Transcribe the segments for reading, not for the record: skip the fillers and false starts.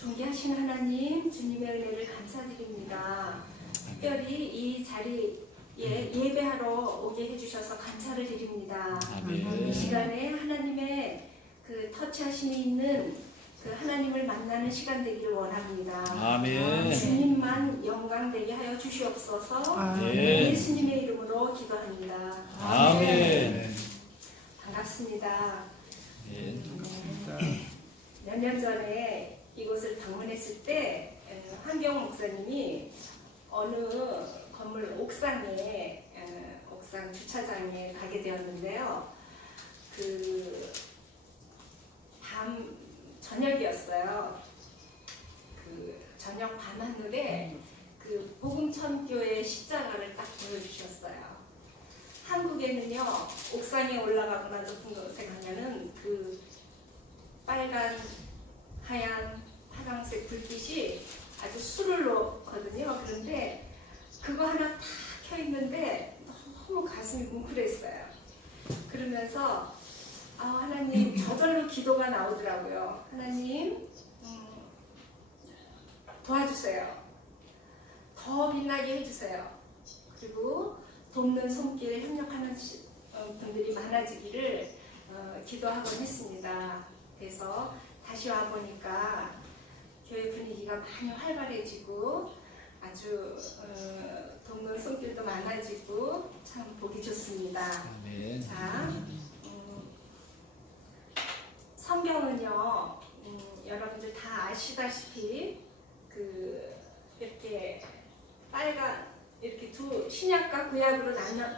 존귀하신 하나님, 주님의 은혜를 감사드립니다. 특별히 이 자리에 예배하러 오게 해주셔서 감사를 드립니다. 이 시간에 하나님의 그 터치하심이 있는 그 하나님을 만나는 시간 되기를 원합니다. 아멘. 주님만 영광 되게 하여 주시옵소서. 아멘. 예수님의 이름으로 기도합니다. 아멘. 반갑습니다. 예. 몇 년 전에 이곳을 방문했을 때 한경 목사님이 어느 건물 옥상에 옥상 주차장에 가게 되었는데요. 그 밤 저녁이었어요. 그 저녁 밤하늘에 그 복음천교의 십자가를 딱 보여주셨어요. 한국에는요 옥상에 올라가거나 높은 곳에 가면은 그 빨간, 하얀, 파란색 불빛이 아주 술을 놓거든요. 그런데 그거 하나 탁 켜있는데 너무 가슴이 뭉클했어요. 그러면서 하나님, 저절로 기도가 나오더라고요. 하나님 도와주세요. 더 빛나게 해주세요. 그리고 돕는 손길 협력하는 분들이 많아지기를 기도하곤 했습니다. 그래서 다시 와보니까 교회 분위기가 많이 활발해지고 아주 돕는 손길도 많아지고 참 보기 좋습니다. 아멘. 자, 성경은요, 여러분들 다 아시다시피 이렇게 빨간 이렇게 두 신약과 구약으로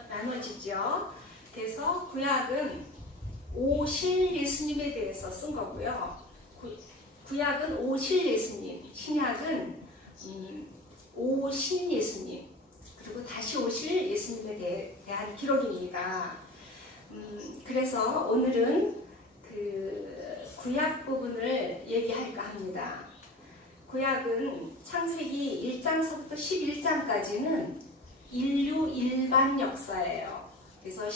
나눠지죠. 그래서 구약은 오실 예수님에 대해서 쓴 거고요. 구약은 오실 예수님, 신약은 오신 예수님, 그리고 다시 오실 예수님에 대한 기록입니다. 그래서 오늘은 그 구약 부분을 얘기할까 합니다. 구약은 창세기 1장서부터 11장까지는 인류 일반 역사예요. 그래서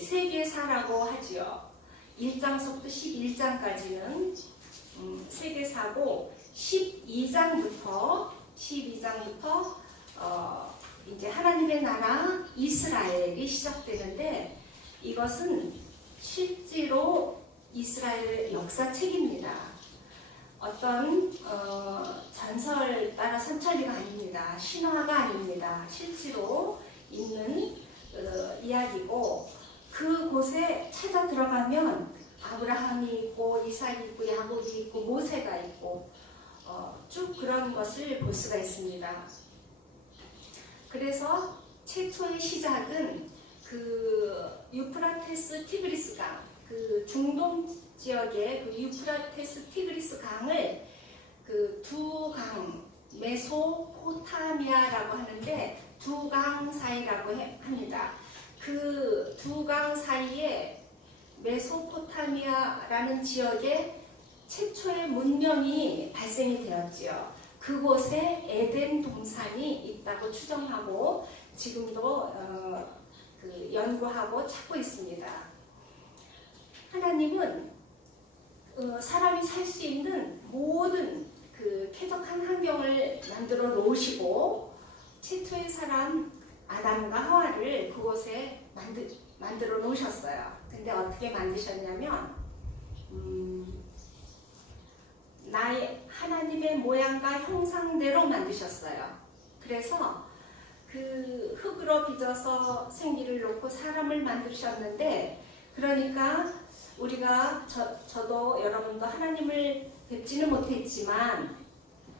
세계사라고 하지요. 1장서부터 11장까지는 세계사고 12장부터 이제 하나님의 나라 이스라엘이 시작되는데 이것은 실제로 이스라엘 역사책입니다. 어떤 전설 따라 선천리가 아닙니다. 신화가 아닙니다. 실제로 있는 이야기고 그곳에 찾아 들어가면 아브라함이 있고 이삭이 있고 야곱이 있고 모세가 있고 쭉 그런 것을 볼 수가 있습니다. 그래서 최초의 시작은 그 유프라테스 티그리스 강, 그 중동 지역의 그 유프라테스 티그리스 강을 그 두 강, 메소포타미아라고 하는데 두 강 사이라고 합니다. 그 두 강 사이에 메소포타미아라는 지역에 최초의 문명이 발생이 되었지요. 그곳에 에덴 동산이 있다고 추정하고 지금도 연구하고 찾고 있습니다. 하나님은 사람이 살 수 있는 모든 그 쾌적한 환경을 만들어 놓으시고 최초의 사람 아담과 하와를 그곳에 만들어 놓으셨어요. 근데 어떻게 만드셨냐면 하나님의 모양과 형상대로 만드셨어요. 그래서 그 흙으로 빚어서 생기를 놓고 사람을 만드셨는데 그러니까 우리가 저도 여러분도 하나님을 뵙지는 못했지만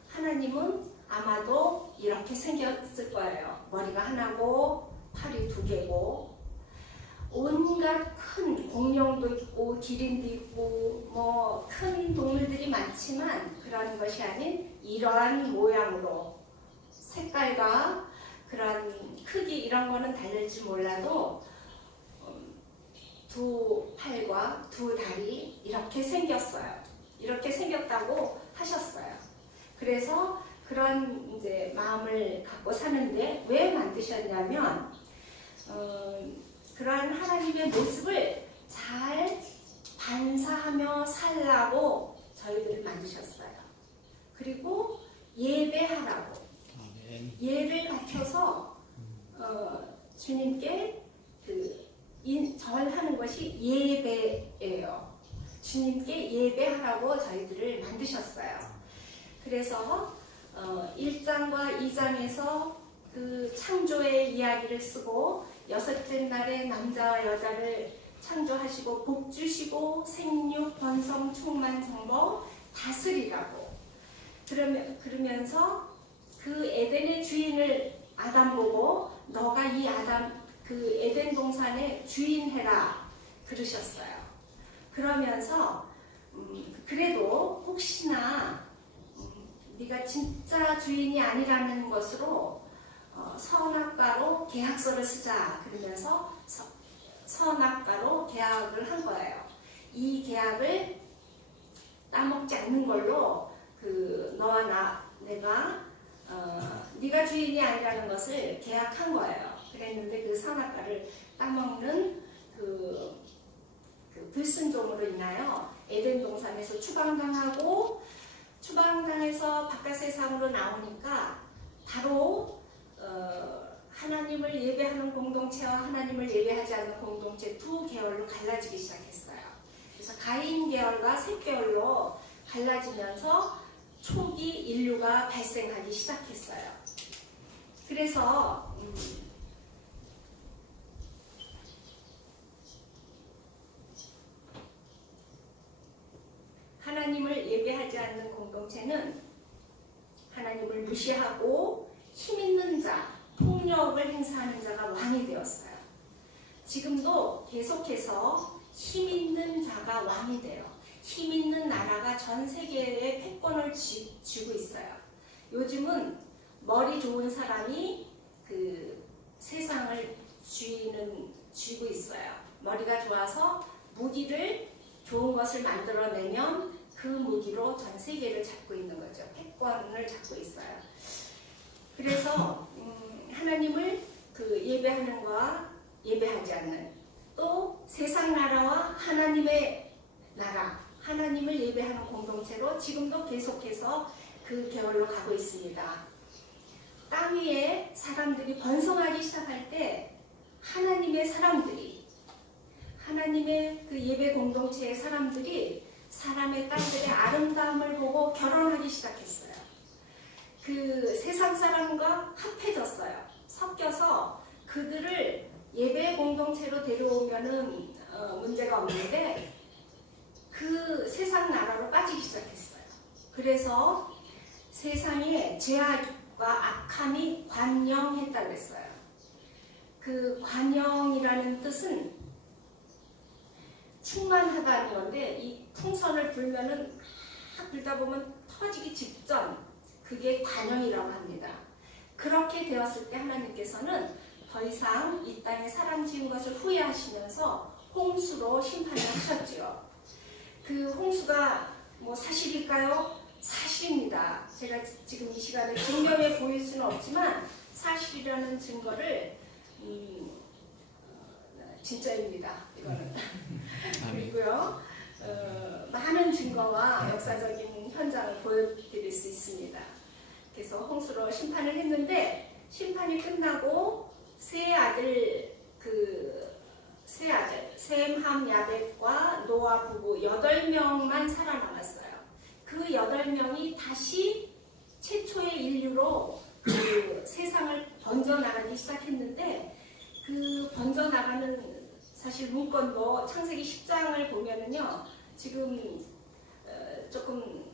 하나님은 아마도 이렇게 생겼을 거예요. 머리가 하나고 팔이 두 개고 온갖 큰 공룡도 있고 기린도 있고 뭐 큰 동물들이 많지만 그런 것이 아닌 이러한 모양으로 색깔과 그런 크기 이런 거는 다를지 몰라도 두 팔과 두 다리 이렇게 생겼어요. 이렇게 생겼다고 하셨어요. 그래서 그런 이제 마음을 갖고 사는데 왜 만드셨냐면 그러한 하나님의 모습을 잘 반사하며 살라고 저희들을 만드셨어요. 그리고 예배하라고. 아멘. 예를 갖춰서 주님께 절하는 것이 예배예요. 주님께 예배하라고 저희들을 만드셨어요. 그래서 1장과 2장에서 그 창조의 이야기를 쓰고 여섯째 날에 남자와 여자를 창조하시고 복 주시고 생육, 번성, 충만, 정복, 다스리라고. 그러면서 그 에덴의 주인을 아담 보고 너가 이 그 에덴 동산의 주인 해라 그러셨어요. 그러면서 그래도 혹시나 네가 진짜 주인이 아니라는 것으로 선악과로 계약서를 쓰자 그러면서 선악과로 계약을 한 거예요. 이 계약을 따먹지 않는 걸로 너와 내가 네가 주인이 아니라는 것을 계약한 거예요. 그랬는데 그 선악과를 따먹는 그 불순종으로 인하여 에덴 동산에서 추방당해서 바깥 세상으로 나오니까 바로 하나님을 예배하는 공동체와 하나님을 예배하지 않는 공동체 두 계열로 갈라지기 시작했어요. 그래서 가인 계열과 셋 계열로 갈라지면서 초기 인류가 발생하기 시작했어요. 그래서 하나님을 예배하지 않는 공동체는 하나님을 무시하고 힘 있는 자, 폭력을 행사하는 자가 왕이 되었어요. 지금도 계속해서 힘 있는 자가 왕이 돼요. 힘 있는 나라가 전 세계에 패권을 쥐고 있어요. 요즘은 머리 좋은 사람이 그 세상을 쥐고 있어요. 머리가 좋아서 무기를 좋은 것을 만들어내면 그 무기로 전 세계를 잡고 있는 거죠. 패권을 잡고 있어요. 그래서 하나님을 예배하는 것과 예배하지 않는 또 세상 나라와 하나님의 나라, 하나님을 예배하는 공동체로 지금도 계속해서 그 계열로 가고 있습니다. 땅 위에 사람들이 번성하기 시작할 때 하나님의 사람들이 하나님의 그 예배 공동체의 사람들이 사람의 딸들의 아름다움을 보고 결혼하기 시작했어요. 그 세상 사람과 합해졌어요. 섞여서 그들을 예배 공동체로 데려오면은 문제가 없는데 그 세상 나라로 빠지기 시작했어요. 그래서 세상에 죄악과 악함이 관영했다고 했어요. 그 관영이라는 뜻은 충만하다는 건데 이 풍선을 불면은 딱 불다 보면 터지기 직전 그게 관영이라고 합니다. 그렇게 되었을 때 하나님께서는 더 이상 이 땅에 사람 지은 것을 후회하시면서 홍수로 심판을 하셨지요. 그 홍수가 사실일까요? 사실입니다. 제가 지금 이 시간에 증명해 보일 수는 없지만 사실이라는 증거를 진짜입니다. 이거는. 그리고요. 많은 증거와 역사적인 현장을 보여드릴 수 있습니다. 그래서 홍수로 심판을 했는데 심판이 끝나고 세 아들 셈, 함, 야벳과 노아 부부 8명만 살아남았어요. 그 8명이 다시 최초의 인류로 그 세상을 번져나가기 시작했는데 그 번져나가는 사실 문건도 창세기 10장을 보면은요 지금 조금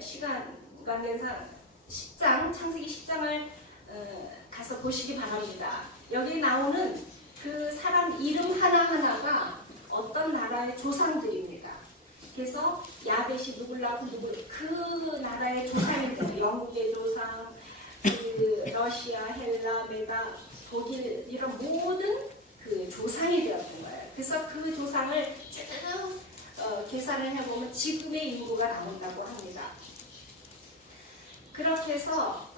시간 관계상 10장 창세기 10장을 가서 보시기 바랍니다. 여기 나오는 그 사람 이름 하나하나가 어떤 나라의 조상들입니다. 그래서 야벳이 누굴라고 그 나라의 조상인데 영국의 조상, 러시아, 헬라, 메다, 독일 이런 모든 그 조상이 되었던 거예요. 그래서 그 조상을 쭉 계산을 해보면 지금의 인구가 나온다고 합니다. 그렇게 해서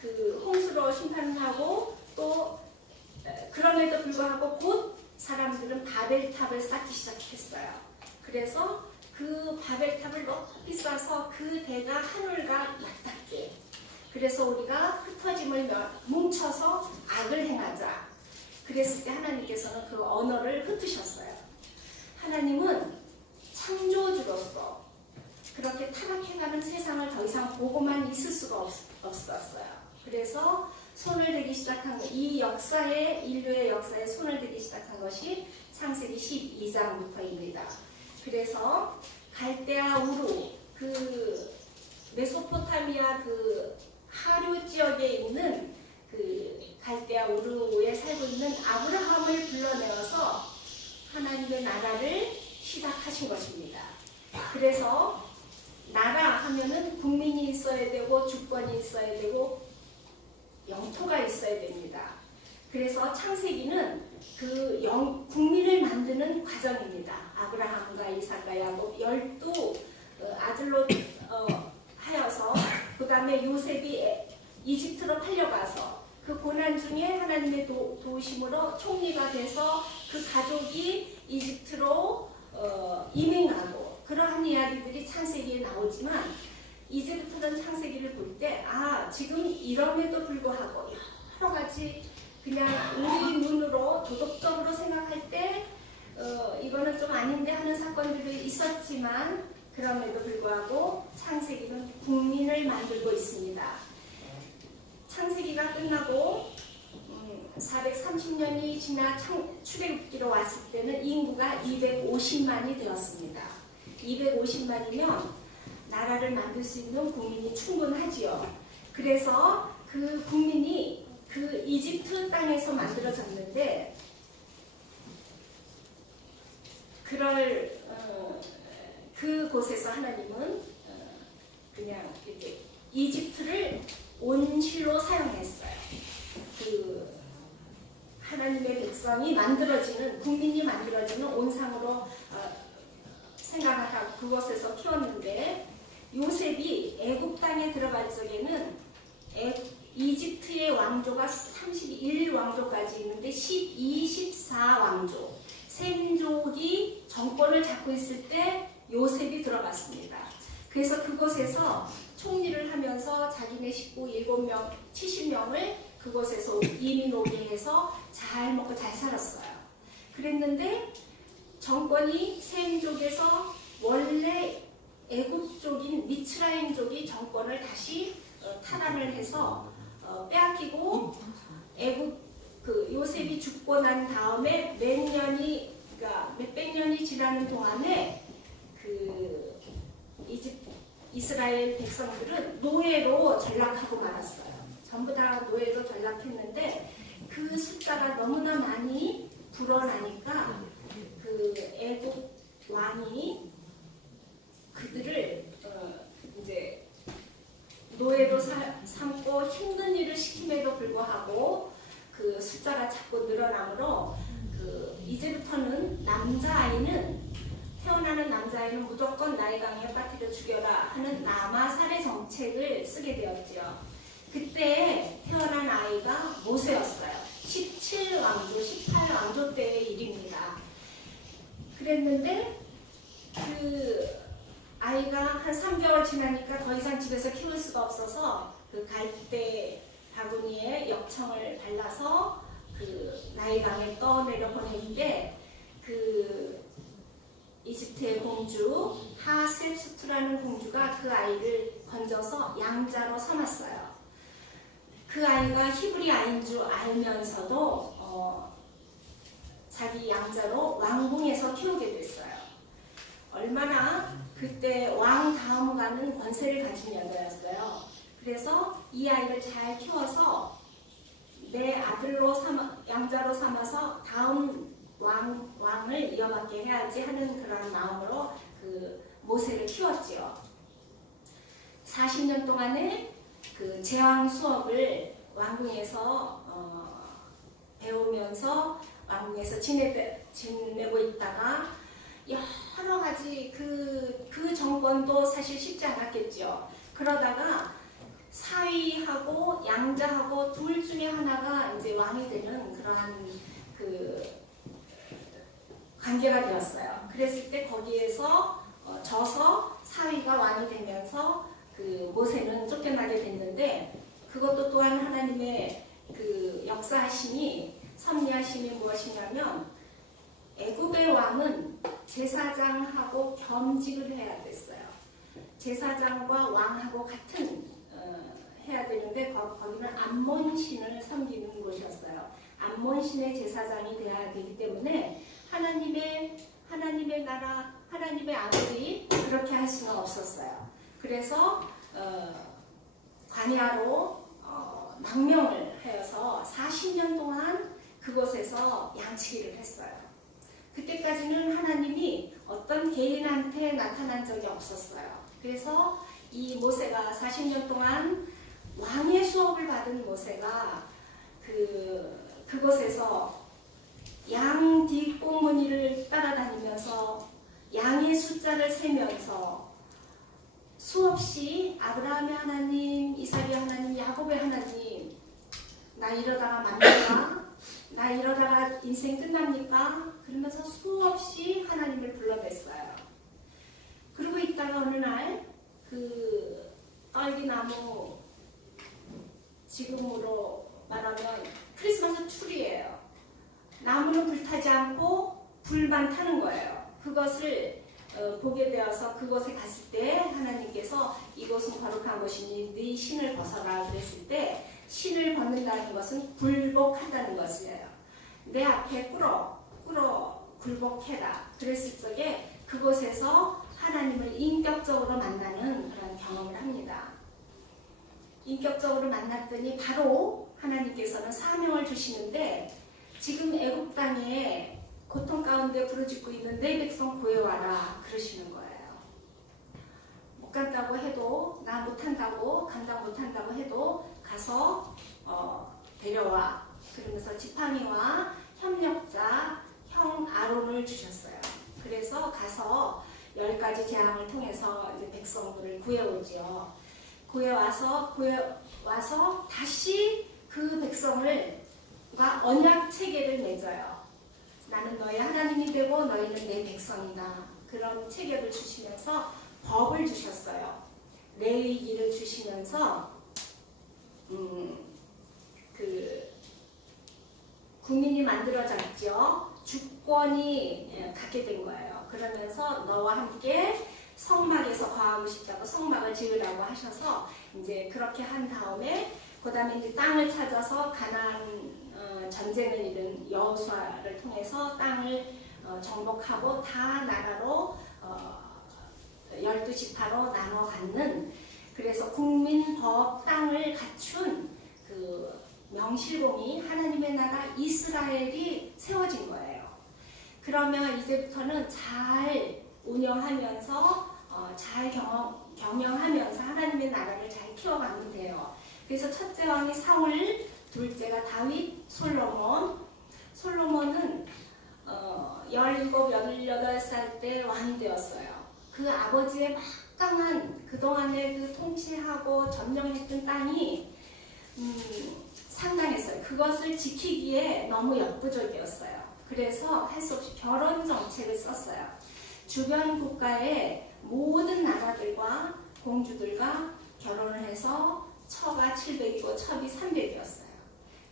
그 홍수로 심판을 하고 또 그럼에도 불구하고 곧 사람들은 바벨탑을 쌓기 시작했어요. 그래서 그 바벨탑을 높이 쌓아서 그 대가 하늘과 맞닿게. 그래서 우리가 흩어짐을 뭉쳐서 악을 행하자. 그랬을 때 하나님께서는 그 언어를 흩으셨어요. 하나님은 창조주로서 그렇게 타락해가는 세상을 더 이상 보고만 있을 수가 없었어요. 그래서 손을 대기 시작한 이 역사에, 인류의 역사에 손을 대기 시작한 것이 창세기 12장부터입니다. 그래서 갈대아 우루, 그 메소포타미아 그 하류 지역에 있는 그 갈대아 우루에 살고 있는 아브라함을 불러내어서 하나님의 나라를 시작하신 것입니다. 그래서 나라 하면은 국민이 있어야 되고 주권이 있어야 되고 영토가 있어야 됩니다. 그래서 창세기는 그 국민을 만드는 과정입니다. 아브라함과 이삭과 야곱 12 아들로 하여서 그 다음에 요셉이 이집트로 팔려가서 그 고난 중에 하나님의 도우심으로 총리가 돼서 그 가족이 이집트로 이민하고 그러한 이야기들이 창세기에 나오지만 이제부터는 창세기를 볼 때 지금 이럼에도 불구하고 여러 가지 그냥 우리 눈으로 도덕적으로 생각할 때 이거는 좀 아닌데 하는 사건들이 있었지만 그럼에도 불구하고 창세기는 국민을 만들고 있습니다. 창세기가 끝나고 430년이 지나 출애굽기로 왔을 때는 인구가 250만이 되었습니다. 250만이면 나라를 만들 수 있는 국민이 충분하지요. 그래서 그 국민이 그 이집트 땅에서 만들어졌는데 그곳에서 하나님은 그냥 이렇게 이집트를 온실로 사용했어요. 그 하나님의 백성이 만들어지는, 국민이 만들어지는 온상으로 생각하고 그곳에서 키웠는데 요셉이 애굽 땅에 들어갈 적에는 이집트의 왕조가 31왕조까지 있는데 14왕조 셈족이 정권을 잡고 있을 때 요셉이 들어갔습니다. 그래서 그곳에서 총리를 하면서 자기네 식구 7명, 70명을 그곳에서 이민 오게 해서 잘 먹고 잘 살았어요. 그랬는데 정권이 셈족에서 원래 애굽족인 미츠라임족이 정권을 다시 탈환을 해서 빼앗기고 애굽 그 요셉이 죽고 난 다음에 그러니까 몇백 년이 지나는 동안에 그 이스라엘 백성들은 노예로 전락하고 말았어요. 전부 다 노예로 전락했는데 그 숫자가 너무나 많이 불어나니까 그 애굽 왕이 그들을 이제 노예로 삼고 힘든 일을 시킴에도 불구하고 그 숫자가 자꾸 늘어나므로 이제부터는 태어나는 남자아이는 무조건 나일강에 빠뜨려 죽여라 하는 남아살의 정책을 쓰게 되었지요. 그때 태어난 아이가 모세였어요. 17왕조, 18왕조 때의 일입니다. 그랬는데 그 아이가 한 3개월 지나니까 더 이상 집에서 키울 수가 없어서 그 갈대 바구니에 역청을 발라서 그 나일강에 떠내려 보냈는데 그 이집트의 공주 하셉수트라는 공주가 그 아이를 건져서 양자로 삼았어요. 그 아이가 히브리 아이인 줄 알면서도 자기 양자로 왕궁에서 키우게 됐어요. 얼마나 그때 왕 다음 가는 권세를 가진 여자였어요. 그래서 이 아이를 잘 키워서 내 아들로 양자로 삼아서 다음 왕을 이어받게 해야지 하는 그런 마음으로 그 모세를 키웠지요. 40년 동안에 그 제왕 수업을 왕궁에서 배우면서 왕궁에서 지내고 있다가 여러 가지 그 정권도 사실 쉽지 않았겠죠. 그러다가 사위하고 양자하고 둘 중에 하나가 이제 왕이 되는 그러한 그 관계가 되었어요. 그랬을 때 거기에서 져서 사위가 왕이 되면서 그 모세는 쫓겨나게 됐는데, 그것도 또한 하나님의 그 역사하심이, 섭리하심이 무엇이냐면, 애굽의 왕은 제사장하고 겸직을 해야 됐어요. 제사장과 왕하고 같은 해야 되는데, 거기는 암몬 신을 섬기는 곳이었어요. 암몬 신의 제사장이 되어야 되기 때문에 하나님의 나라, 하나님의 아들이 그렇게 할 수는 없었어요. 그래서 광야로 망명을 하여서 40년 동안 그곳에서 양치기를 했어요. 그때까지는 하나님이 어떤 개인한테 나타난 적이 없었어요. 그래서 이 모세가 40년 동안 왕의 수업을 받은 모세가 그곳에서 양 뒷꽁무니를 따라다니면서 양의 숫자를 세면서 수없이 아브라함의 하나님, 이삭의 하나님, 야곱의 하나님, 나 이러다가 만날까? 나 이러다가 인생 끝납니까? 그러면서 수없이 하나님을 불러댔어요. 그러고 있다가 어느 날 그 딸기나무, 지금으로 말하면 크리스마스 트리예요. 나무는 불타지 않고 불만 타는 거예요. 그것을 보게 되어서 그곳에 갔을 때 하나님께서 이곳은 거룩한 곳이니 네 신을 벗어라 그랬을 때, 신을 벗는다는 것은 굴복한다는 것이에요. 내 앞에 꿇어 굴복해라 그랬을 적에 그곳에서 하나님을 인격적으로 만나는 그런 경험을 합니다. 인격적으로 만났더니 바로 하나님께서는 사명을 주시는데, 지금 애굽 땅에 고통 가운데 부르짖고 있는 내 백성 구해와라 그러시는 거예요. 못 간다고 해도, 나 못한다고, 감당 못한다고 해도 가서 데려와 그러면서 지팡이와 협력자 형 아론을 주셨어요. 그래서 가서 10가지 재앙을 통해서 이제 백성들을 구해오죠. 구해와서 다시 그 백성과 언약 체계를 맺어요. 나는 너의 하나님이 되고 너희는 내 백성이다. 그런 체계를 주시면서 법을 주셨어요. 레위기를 주시면서 국민이 만들어졌죠. 주권이 갖게 된 거예요. 그러면서 너와 함께 성막에서 거하고 싶다고 성막을 지으라고 하셔서 이제 그렇게 한 다음에 그다음에 이제 땅을 찾아서 가나안 전쟁을 이룬 여호수아를 통해서 땅을 정복하고 다 나라로 12지파로 나눠 갖는, 그래서 국민법 땅을 갖춘 그 명실공히 하나님의 나라 이스라엘이 세워진 거예요. 그러면 이제부터는 잘 운영하면서 잘 경영하면서 하나님의 나라를 잘 키워가면 돼요. 그래서 첫째 왕이 사울, 둘째가 다윗, 솔로몬은 17, 18살 때 왕이 되었어요. 그 아버지의 막강한 그동안에 그 통치하고 점령했던 땅이 상당했어요. 그것을 지키기에 너무 역부족이었어요. 그래서 할 수 없이 결혼 정책을 썼어요. 주변 국가의 모든 나라들과 공주들과 결혼을 해서 처가 700이고 첩이 300이었어요.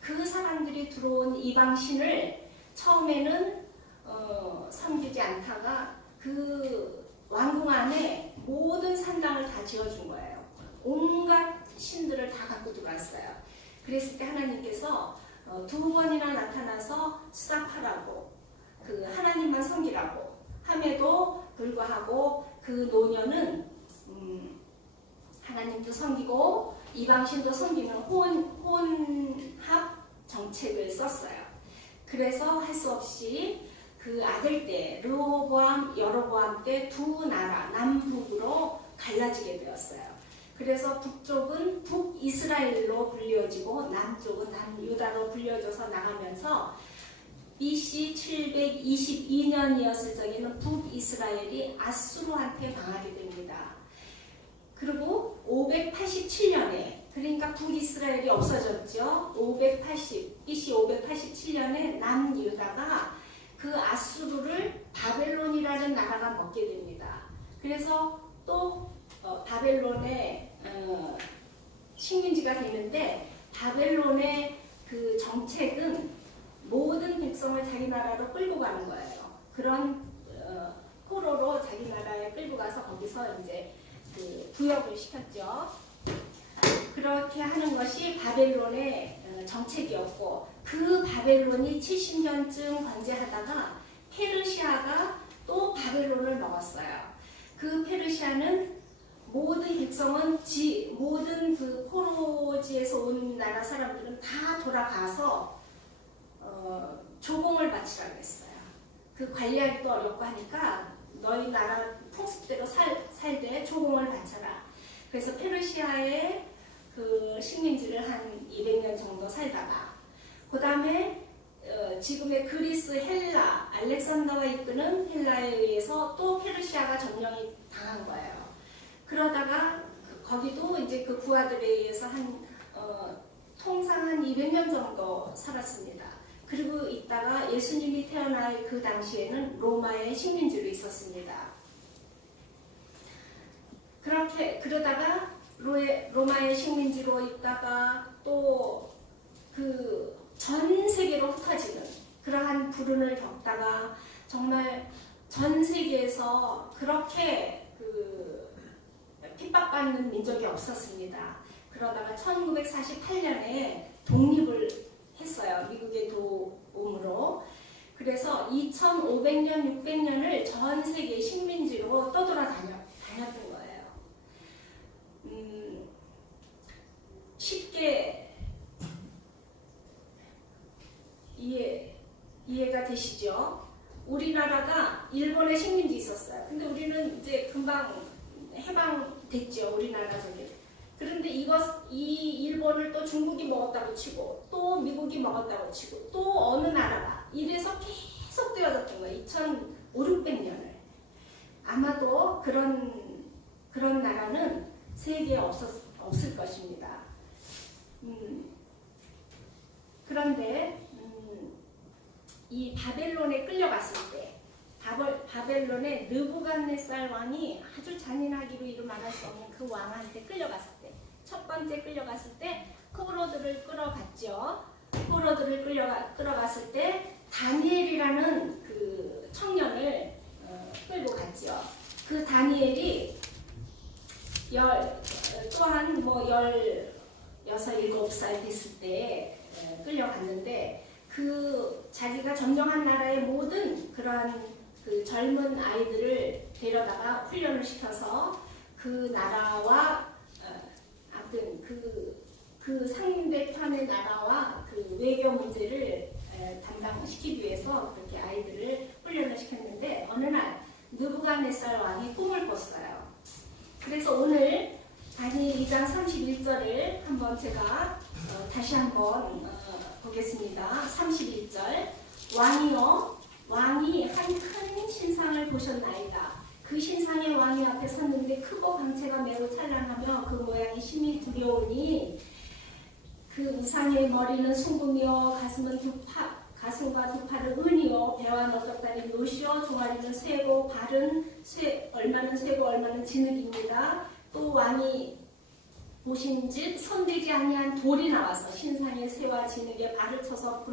그 사람들이 들어온 이방신을 처음에는 섬기지 않다가 그 왕궁 안에 모든 산당을 다 지어준 거예요. 온갖 신들을 다 갖고 들어왔어요. 그랬을 때 하나님께서 2번이나 나타나서 수답하라고, 그 하나님만 섬기라고 함에도 불구하고 그 노년은 하나님도 섬기고 이방신도 섬기는 혼합 정책을 썼어요. 그래서 할 수 없이 그 아들 때 르호보암, 여로보암 때 두 나라 남북으로 갈라지게 되었어요. 그래서 북쪽은 북이스라엘로 불려지고 남쪽은 남유다로 불려져서 나가면서 BC 722년이었을 적에는 북이스라엘이 아수르한테 망하게 됩니다. 그리고 587년에, 그러니까 북이스라엘이 없어졌죠. BC 587년에 남유다가 그 아수르를 바벨론이라는 나라가 먹게 됩니다. 그래서 또 바벨론의 식민지가 되는데 바벨론의 그 정책은 모든 백성을 자기 나라로 끌고 가는 거예요. 그런 포로로 자기 나라에 끌고 가서 거기서 이제 그 부역을 시켰죠. 그렇게 하는 것이 바벨론의 정책이었고 그 바벨론이 70년쯤 관제하다가 페르시아가 또 바벨론을 먹었어요. 그 페르시아는 모든 백성은 모든 그 포로지에서 온 나라 사람들은 다 돌아가서 조공을 바치라고 했어요. 그 관리하기도 어렵고 하니까 너희 나라 풍습대로 살되 조공을 바쳐라. 그래서 페르시아의 그 식민지를 한 200년 정도 살다가 그 다음에 지금의 그리스, 헬라, 알렉산더가 이끄는 헬라에 의해서 또 페르시아가 점령이 당한 거예요. 그러다가 거기도 이제 그 부하들에 의해서 통상 한 200년 정도 살았습니다. 그리고 있다가 예수님이 태어날 그 당시에는 로마의 식민지로 있었습니다. 그러다가 로마의 식민지로 있다가 또 그 전 세계로 흩어지는 그러한 불운을 겪다가 정말 전 세계에서 그렇게 그 핍박받는 민족이 없었습니다. 그러다가 1948년에 독립을 했어요. 미국의 도움으로. 그래서 2500년, 600년을 전 세계 식민지로 떠돌아다녔던 거예요. 쉽게 이해가 되시죠? 우리나라가 일본의 식민지 있었어요. 근데 우리는 이제 금방 해방됐죠. 우리나라 저기. 그런데 이 일본을 또 중국이 먹었다고 치고 또 미국이 먹었다고 치고 또 어느 나라가 이래서 계속 되어졌던 거예요. 2500~600년을. 아마도 그런 나라는 세계에 없을 것입니다. 그런데 이 바벨론에 끌려갔을 때 바벨론의 느부갓네살 왕이 아주 잔인하기로 이루 말할 수 없는 그 왕한테 끌려갔을 때 첫 번째 끌려갔을 때 포로들을 끌어갔죠. 포로들을 끌어갔을 때 다니엘이라는 그 청년을 끌고 갔죠. 그 다니엘이 또한 16, 17살 됐을 때 끌려갔는데 그 자기가 점령한 나라의 모든 그러한 그 젊은 아이들을 데려다가 훈련을 시켜서 그 나라와 아무튼 그 상대편의 나라와 그 외교 문제를 담당시키기 위해서 그렇게 아이들을 훈련을 시켰는데 어느 날 느부갓네살 왕이 꿈을 꿨어요. 그래서 오늘 다니엘 2장 31절을 한번 제가 다시 한번 보겠습니다. 31절 왕이여 왕이 한 큰 신상을 보셨나이다. 그 신상의 왕이 앞에 섰는데 크고 광채가 매우 찬란하며 그 모양이 심히 두려우니 그 우상의 머리는 숭금이요 가슴과 두 팔은 은이요 배와 너적다리 노시요 종아리는 쇠고 발은 얼마는 쇠고 얼마는 진흙입니다. 또 왕이 보신즉 손대지 아니한 돌이 나와서 신상의 쇠와 진흙에 발을 쳐서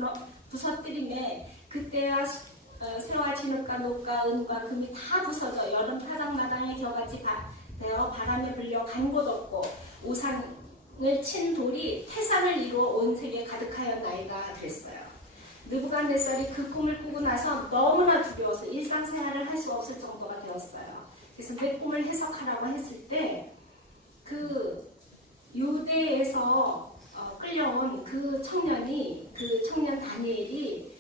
부서뜨리매 그때야 쇠와 진흙과 녹과 은과 금이 다 부서져 여름 타작마당의 겨같이 되어 바람에 불려 간 곳 없고 우상을 친 돌이 태산을 이루어 온 세계에 가득하였나이다 그랬어요. 느부갓네살이 그 꿈을 꾸고 나서 너무나 두려워서 일상생활을 할 수 없을 정도가 되었어요. 그래서 내 꿈을 해석하라고 했을 때 그 유대에서 끌려온 그 청년 다니엘이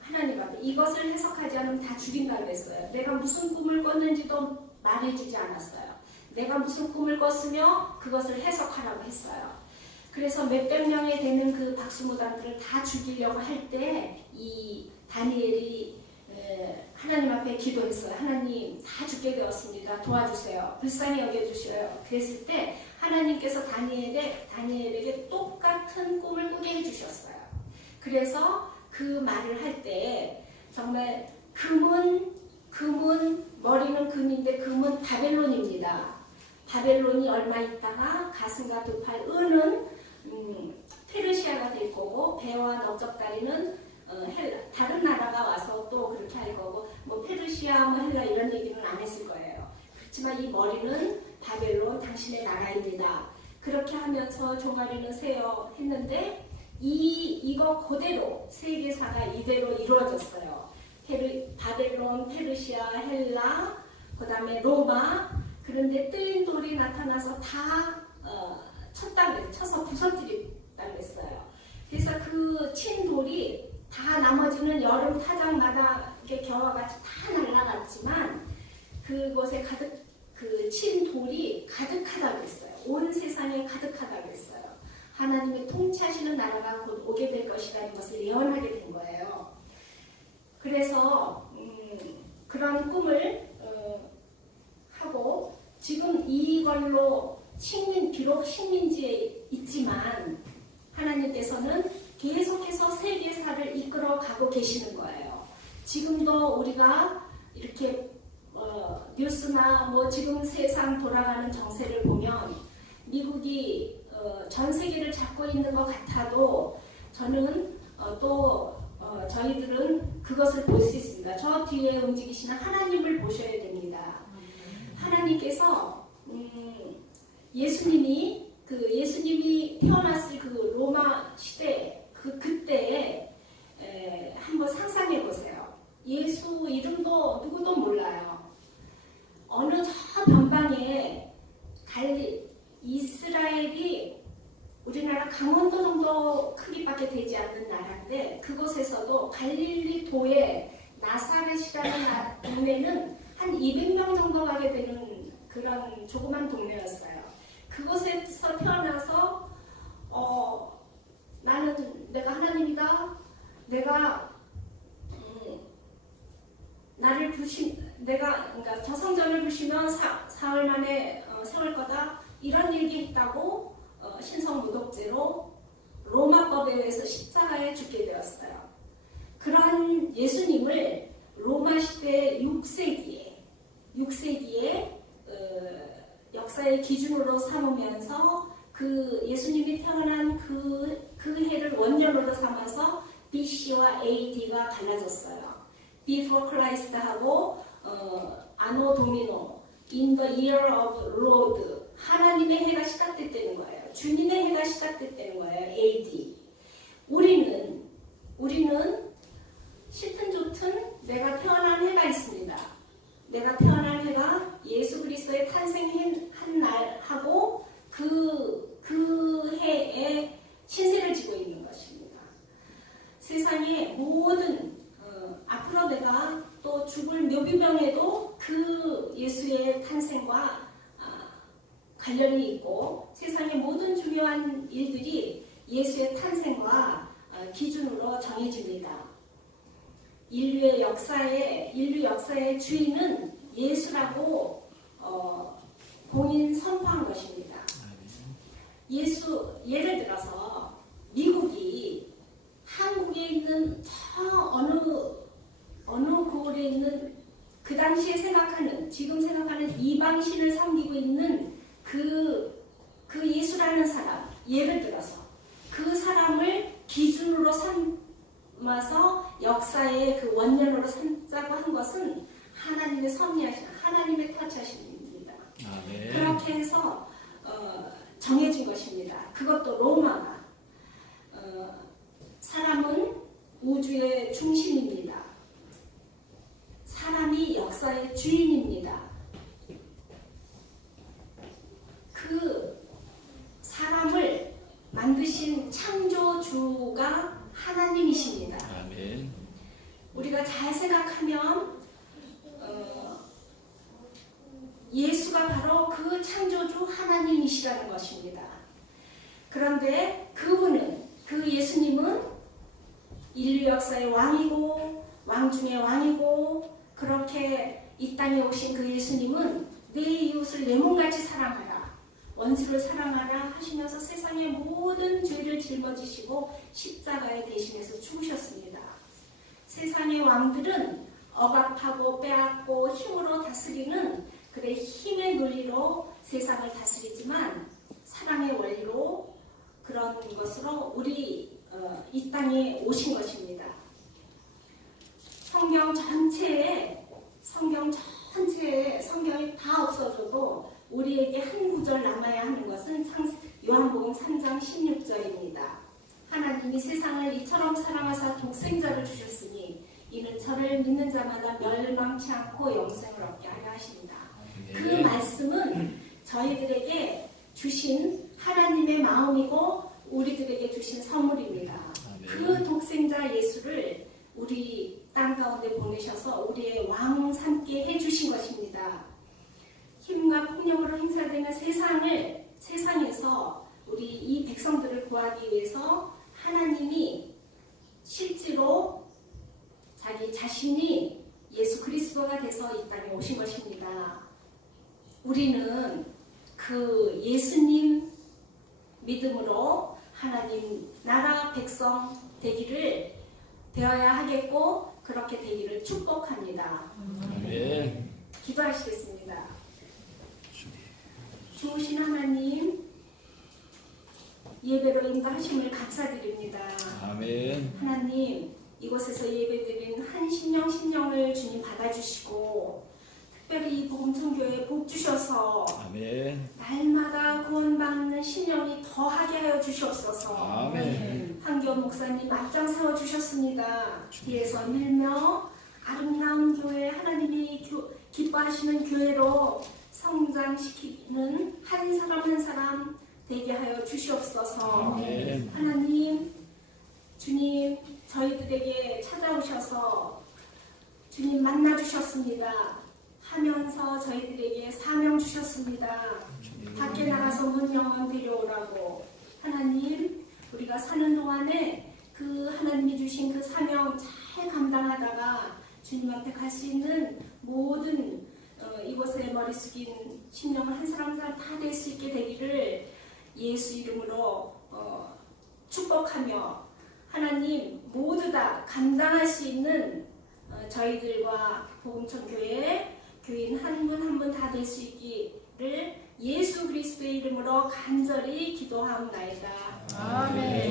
하나님 앞에 이것을 해석하지 않으면 다 죽인다고 했어요. 내가 무슨 꿈을 꿨는지도 말해주지 않았어요. 내가 무슨 꿈을 꿨으며 그것을 해석하라고 했어요. 그래서 몇백 명에 되는 그 박수무당들을 다 죽이려고 할 때 이 다니엘이 하나님 앞에 기도했어요. 하나님 다 죽게 되었습니다. 도와주세요. 불쌍히 여겨주셔요. 그랬을 때 하나님께서 다니엘에게 똑같은 꿈을 꾸게 해주셨어요. 그래서 그 말을 할 때 정말 금은 금은 머리는 금인데 금은 바벨론입니다. 바벨론이 얼마 있다가 가슴과 두 팔, 은은 페르시아가 될 거고 배와 넓적다리는 헬라, 다른 나라가 와서 또 그렇게 할 거고 뭐 페르시아, 뭐 헬라 이런 얘기는 안 했을 거예요. 그렇지만 이 머리는 바벨론 당신의 나라입니다. 그렇게 하면서 종아리는 세요 했는데 이거 그대로 세계사가 이대로 이루어졌어요. 바벨론, 페르시아, 헬라, 그 다음에 로마. 그런데 뜨인 돌이 나타나서 다 쳐서 부서뜨렸다고 했어요. 그래서 그 친 돌이 다 나머지는 여름 타작마다 이렇게 겨와 같이 다 날아갔지만 그곳에 그 친 돌이 가득하다고 했어요. 온 세상에 가득하다고 했어요. 하나님이 통치하시는 나라가 곧 오게 될 것이라는 것을 예언하게 된 거예요. 그래서 그런 꿈을 하고 지금 이걸로 비록 식민지에 있지만 하나님께서는 계속해서 세계사를 이끌어 가고 계시는 거예요. 지금도 우리가 이렇게 뉴스나 뭐 지금 세상 돌아가는 정세를 보면 미국이 전 세계를 잡고 있는 것 같아도 저는 저희들은 그것을 볼 수 있습니다. 저 뒤에 움직이시는 하나님을 보셔야 됩니다. 하나님께서 예수님이 태어났을 그 로마 시대 그때에 한번 상상해 보세요. 예수 이름도 누구도 몰라요. 어느 저 변방에 이스라엘이 우리나라 강원도 정도 크기밖에 되지 않는 나라인데 그곳에서도 갈릴리도의 나사렛이라는 동네는 한 200명 정도 가게 되는 그런 조그만 동네였어요. 그곳에서 태어나서 나는 내가 하나님이다. 내가 그러니까 저 성전을 부시면 사흘 만에 세울 거다. 이런 얘기했다고 신성 무독죄로 로마법에 의해서 십자가에 죽게 되었어요. 그런 예수님을 로마 시대 6세기에 역사의 기준으로 삼으면서 그 예수님이 태어난 그 해를 원년으로 삼아서 BC와 AD가 갈라졌어요. Before Christ하고 Anno Domini, In the Year of Lord. 하나님의 해가 시작됐다는 거예요. 주님의 해가 시작됐다는 거예요. AD. 우리는 싫든 좋든 내가 태어난 해가 있습니다. 내가 태어난 해가 예수 그리스도의 탄생한 날하고 그 해에 신세를 지고 있는 것입니다. 세상의 모든 앞으로 내가 또 죽을 묘비병에도 그 예수의 탄생과 관련이 있고 세상의 모든 중요한 일들이 예수의 탄생과 기준으로 정해집니다. 인류 역사의 주인은 예수라고 공인 선포한 것입니다. 예를 들어서 미국이 한국에 있는 저 어느 고을에 있는 그 당시에 지금 생각하는 이방신을 섬기고 있는 그 예수라는 사람, 예를 들어서 그 사람을 기준으로 삼아서 역사의 그 원년으로 삼자고 한 것은 하나님의 섭리하신, 하나님의 타치하십니다. 그렇게 해서 정해진 것입니다. 그것도 로마가 사람은 우주의 중심입니다. 사람이 역사의 주인입니다. 그 사람을 만드신 창조주가 하나님이십니다. 아멘. 우리가 잘 생각하면 예수가 바로 그 창조주 하나님이시라는 것입니다. 그런데 그 예수님은 인류 역사의 왕이고 왕 중의 왕이고 그렇게 이 땅에 오신 그 예수님은 내 이웃을 내 몸같이 사랑하라, 원수를 사랑하라 하시면서 세상의 모든 죄를 짊어지시고 십자가에 대신해서 죽으셨습니다. 세상의 왕들은 억압하고 빼앗고 힘으로 다스리는 그의 힘의 논리로 세상을 다스리지만 사랑의 원리로 그런 것으로 우리 이 땅에 오신 것입니다. 성경 전체에 성경이 다 없어져도 우리에게 한 구절 남아야 하는 것은 요한복음 3장 16절입니다. 하나님이 세상을 이처럼 사랑하사 독생자를 주셨으니 이는 저를 믿는 자마다 멸망치 않고 영생을 얻게 하려 하십니다. 그 말씀은 저희들에게 주신 하나님의 마음이고 우리들에게 주신 선물입니다. 그 독생자 예수를 우리 땅 가운데 보내셔서 우리의 왕 삼게 해주신 것입니다. 힘과 폭력으로 행사되는 세상에서 우리 이 백성들을 구하기 위해서 하나님이 실제로 자기 자신이 예수 그리스도가 돼서 이 땅에 오신 것입니다. 우리는 그 예수님 믿음으로 하나님 나라 백성 되어야 하겠고 그렇게 되기를 축복합니다. 아멘. 기도하시겠습니다. 좋으신 하나님 예배로 인도하심을 감사드립니다. 아멘. 하나님 이곳에서 예배드린 한 심령을 주님 받아주시고 특별히 이 복음천교회에 복 주셔서 아멘. 날마다 구원받는 심령이 더하게 하여 주시옵소서. 아멘. 한기원 목사님 앞장 세워 주셨습니다. 뒤에서 밀며 아름다운 교회 하나님이 기뻐하시는 교회로 성장시키는 한 사람 한 사람 되게 하여 주시옵소서. 아멘. 하나님 주님 저희들에게 찾아오셔서 주님 만나 주셨습니다. 하면서 저희들에게 사명 주셨습니다. 밖에 나가서 문영원 데려오라고. 하나님 우리가 사는 동안에 그 하나님이 주신 그 사명 잘 감당하다가 주님 앞에 갈 수 있는 모든 이곳에 머리 숙인 심령을 한 사람 한 사람 다 될 수 있게 되기를 예수 이름으로 축복하며 하나님 모두 다 감당할 수 있는 저희들과 복음천교회 교인 한 분 한 분 다 될 수 있기를 예수 그리스도의 이름으로 간절히 기도하옵나이다. 아멘.